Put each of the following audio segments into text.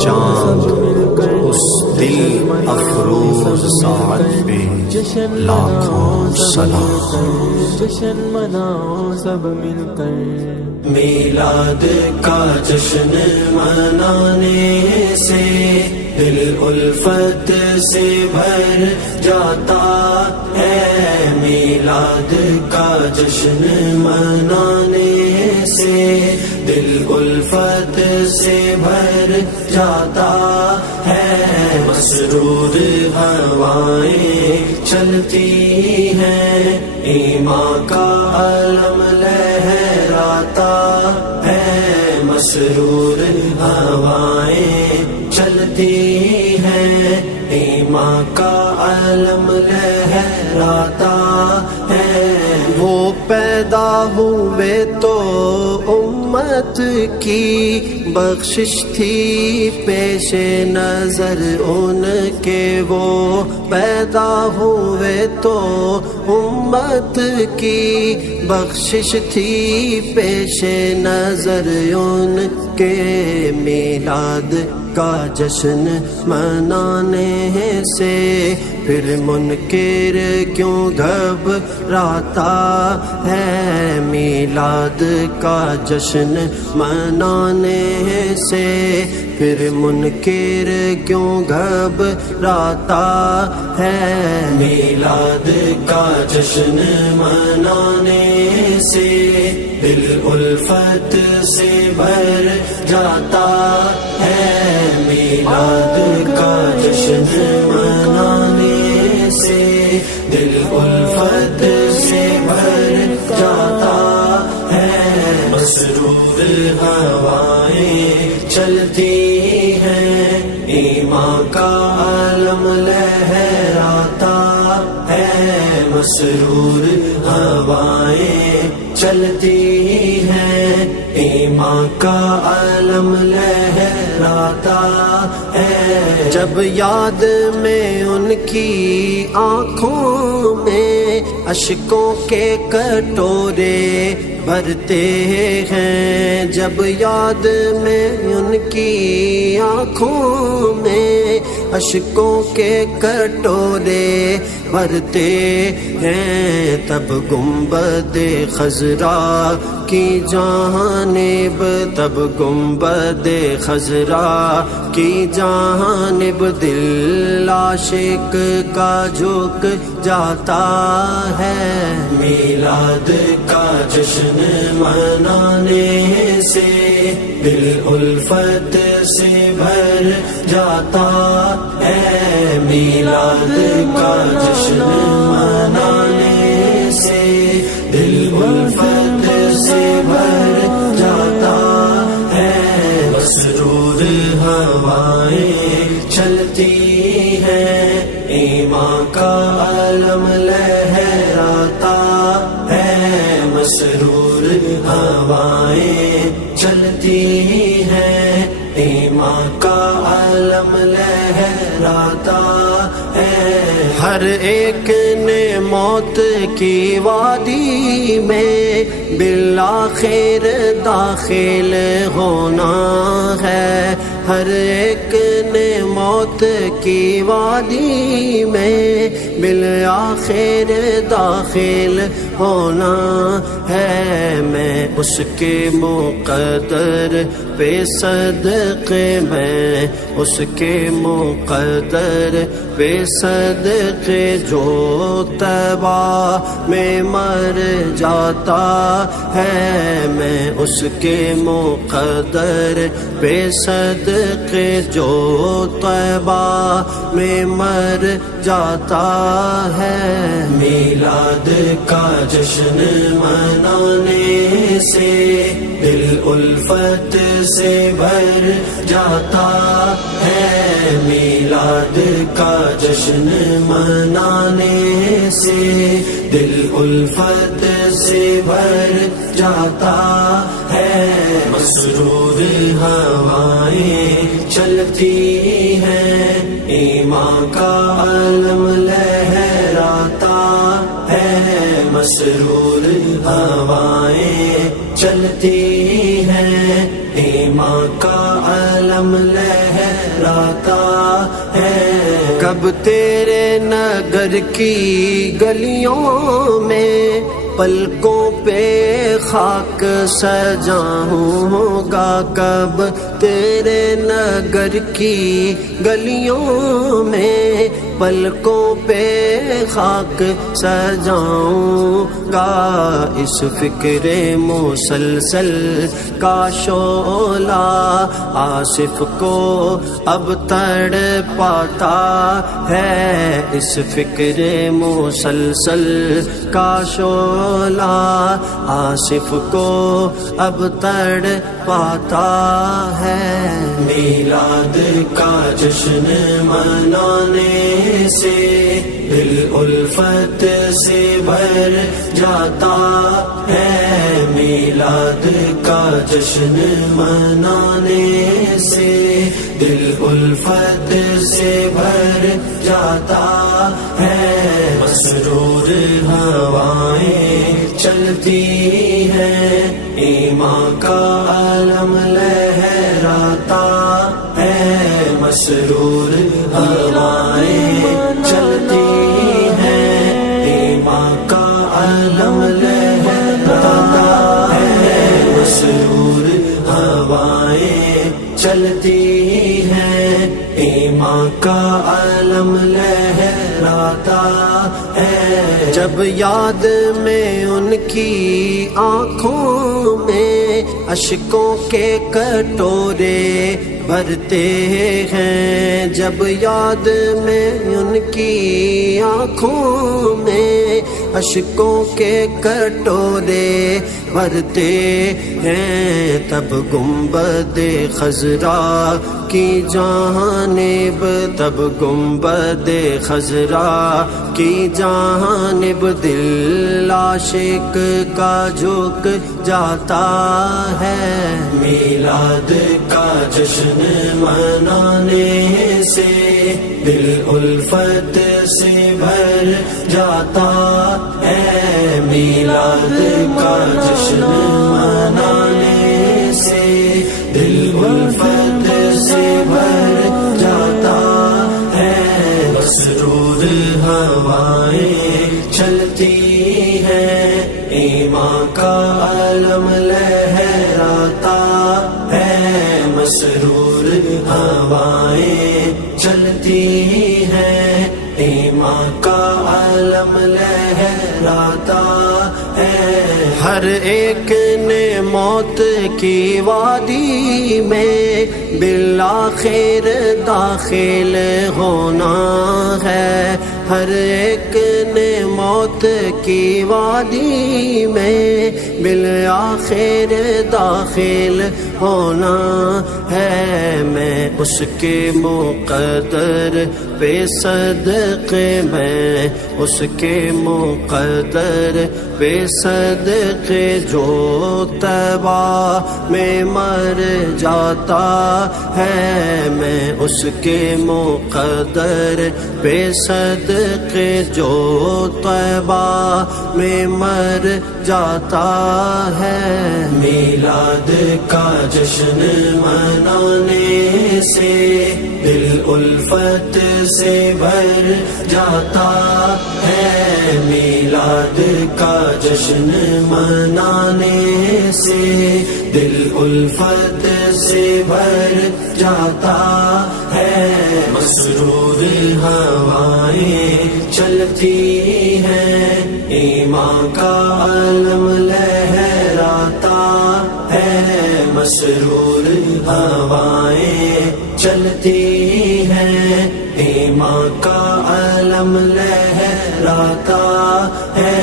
چاند اس دل افروز ساعت پہ لاکھوں سلام۔ جشن مناؤ سب مل کر، میلاد کا جشن منانے سے دل الفت سے بھر جاتا ہے، میلاد کا جشن منانے سے دل الفت سے بھر جاتا ہے، مسرور ہوائیں چلتی ہیں، ایمان کا علم لہراتا ہے، مسرور ہوائیں چلتی ہیں، ایمان کا علم لہراتا ہے۔ وہ پیدا ہوئے تو امت کی بخشش تھی پیش نظر ان کے، وہ پیدا ہوئے تو امت کی بخشش تھی پیش نظر ان کے، میلاد کا جشن منانے سے پھر منکر کیوں گھبراتا ہے، میلاد کا جشن منانے سے پھر منکر کیوں گھبراتا ہے، میلاد کا جشن منانے سے دل الفت سے بھر جاتا ہے، میلاد کا جشن منانے سے دل الفت سے بھر جاتا ہے، مسرور ہوائیں چلتی ہیں، ایمان کا علم لہراتا ہے، مسرور ہوائیں چلتی ہیں، ایمان کا علم لہراتا ہے، جب یاد میں ان کی آنکھوں میں اشکوں کے کٹورے بھرتے ہیں، جب یاد میں ان کی آنکھوں میں اشکوں کے کٹورے بھرتے ہیں، تب گنبد خضرا کی جانب، تب گنبد خضرا کی جانب دل عاشق کا جھک جاتا ہے، میلاد کا جشن منانے سے دل الفت سے بھر جاتا ہے، میلاد کا جشن منانے سے دل الفت سے بھر جاتا ہے، مسرور ہوائیں چلتی ہیں، ایمان کا علم لہراتا ہے، مسرور ہوائیں چلتی ہیں، ایمان کا علم لہراتا ہے، ہر ایک نے موت کی وادی میں بالآخر داخل ہونا ہے، ہر ایک نے موت کی وادی میں بالآخر داخل ہونا ہے، میں اس کے مقدر پہ صدقے، میں اس کے مقدر پہ صدقے جو طیبہ میں مر جاتا ہے، میں اس کے مقدر پہ صدقے جو طیبہ میں مر جاتا ہے، میلاد کا جشن منانے سے دل الفت سے بھر جاتا ہے، میلاد کا جشن منانے سے دل الفت سے بھر جاتا ہے، مسرور ہوائیں چلتی ہیں، ایمان کا علم لہراتا ہے، مسرور ہوائیں چلتی ہیں، ایمان کا علم لہراتا لہراتا ہے، کب تیرے نگر کی گلیوں میں پلکوں پہ خاک سجاؤں گا، کب تیرے نگر کی گلیوں میں پلکوں پہ خاک سجاؤں گا، اس فکر مسلسل کا شعلہ آصف کو اب تڑ پاتا ہے، اس فکر مسلسل کا شعلہ آصف کو اب تڑ پاتا ہے، میلاد کا جشن منانے سے دل الفت سے بھر جاتا ہے، میلاد کا جشن منانے سے دل الفت سے بھر جاتا ہے، مسرور ہوائیں چلتی ہیں، ایمان کا علم لہراتا ہے، مسرور ہوائیں چلتی ہیں، ایمان کا علم لہراتا ہے، مسرور ہوائیں چلتی ہیں، ایمان کا علم لہراتا ہے، جب یاد میں ان کی آنکھوں میں اشکوں کے کٹورے بھرتے ہیں، جب یاد میں ان کی آنکھوں میں اشکوں کے کٹورے بھرتے ہیں، تب گنبد خضرا کی جانب، تب گنبد خضرا کی جانب دل عاشق کا جھک جاتا ہے، میلاد کا جشن منانے سے دل الفت سے بھر جاتا ہے، میلاد کا جشن منانے سے دل الفت سے بھر جاتا ہے، مسرور ہوائیں چلتی ہیں، ایمان کا علم لہراتا ہے، مسرور ہوائیں چلتی ہیں، ایمان کا علم لہراتا ہے، ہر ایک نے موت کی وادی میں بالآخر داخل ہونا ہے، ہر ایک نے موت کی وادی میں بالآخر داخل ہونا ہے، میں اس کے مقدر پہ صدقے، میں اس کے مقدر پہ صدقے جو طیبہ میں مر جاتا ہے، میں اس کے مقدر پہ صدقے جو طیبہ میں مر جاتا ہے، میلاد کا جشن منانے سے دل الفت سے بھر جاتا ہے، میلاد کا جشن منانے سے دل الفت سے بھر جاتا ہے، مسرور ہوائیں چلتی ہیں، ایمان کا علم لہراتا ہے، مسرور ہوائیں چلتی ہیں، ایمان کا علم لہراتا ہے،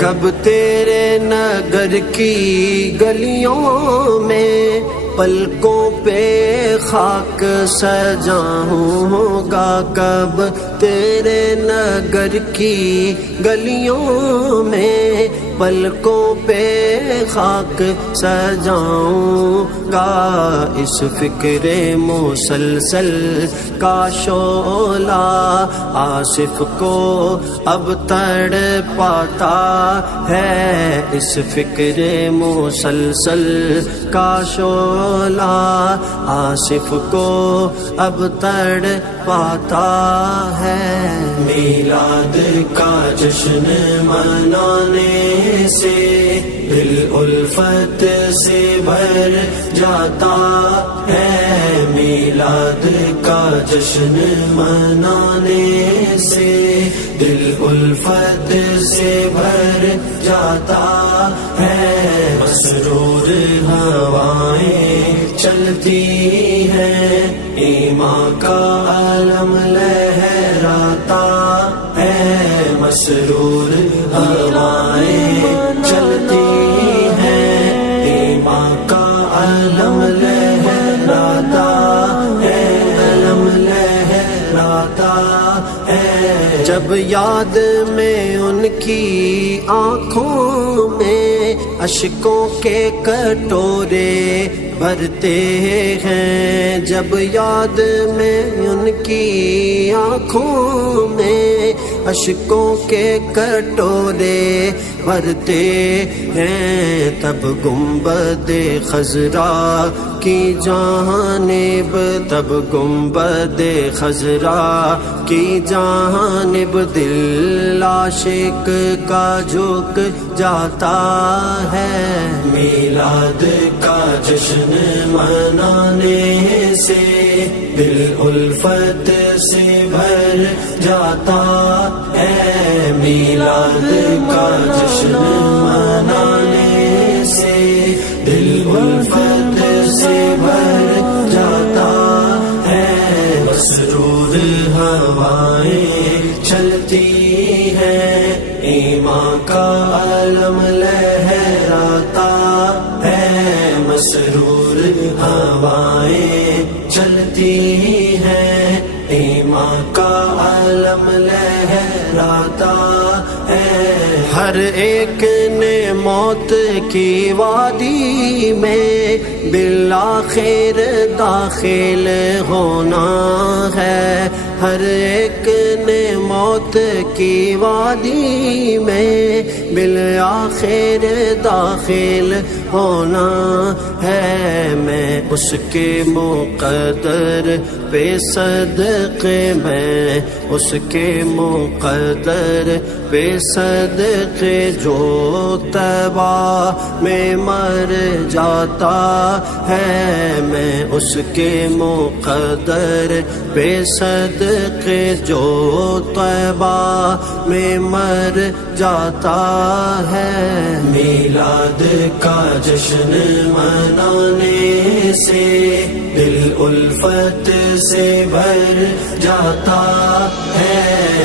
کب تیرے نگر کی گلیوں میں پلکوں پہ خاک سجاؤں گا، کب تیرے نگر کی گلیوں میں پلکوں پہ خاک سجاؤں گا، اس فکر مسلسل کا شعلہ آصف کو اب تڑ پاتا ہے، اس فکر مسلسل کا شعلہ آصف کو اب تڑ پاتا ہے۔ میلاد کا جشن منانے سے دل الفت سے بھر جاتا ہے، میلاد کا جشن منانے سے دل الفت سے بھر جاتا ہے، مسرور ہوائیں چلتی ہیں، ایمان کا علم لہراتا ہے، مسرور ہوائیں چلتی ہیں، ایمان کا علم لہراتا ہے، علم لہراتا ہے۔ جب یاد میں ان کی آنکھوں میں اشکوں کے کٹورے بھرتے ہیں، جب یاد میں ان کی آنکھوں میں اشکوں کے کٹورے بھرتے ہیں، تب گنبد خضرا کی جانب، تب گنبد خضرا کی جانب دل عاشق کا جھک جاتا ہے۔ میلاد کا جشن منانے سے دل الفت سے بھر جاتا ہے، میلاد کا جشن منانے سے دل الفت سے بھر جاتا ہے، مسرور ہوائیں چلتی ہیں، ایمان کا علم لہراتا ہے، مسرور ہوائیں چلتی ہیں، ایمان کا علم لہراتا ہے۔ ہر ایک نے موت کی وادی میں بالآخر داخل ہونا ہے، ہر ایک نے موت کی وادی میں بالآخر داخل ہونا ہے، میں اس کے مقدر پہ صدقے، میں اس کے مقدر پہ صدقے جو طیبہ میں مر جاتا ہے، میں اس کے مقدر پہ صدقے جو طیبہ میں مر جاتا ہے۔ میلاد کا جشن منانے سے دل الفت سے بھر جاتا ہے،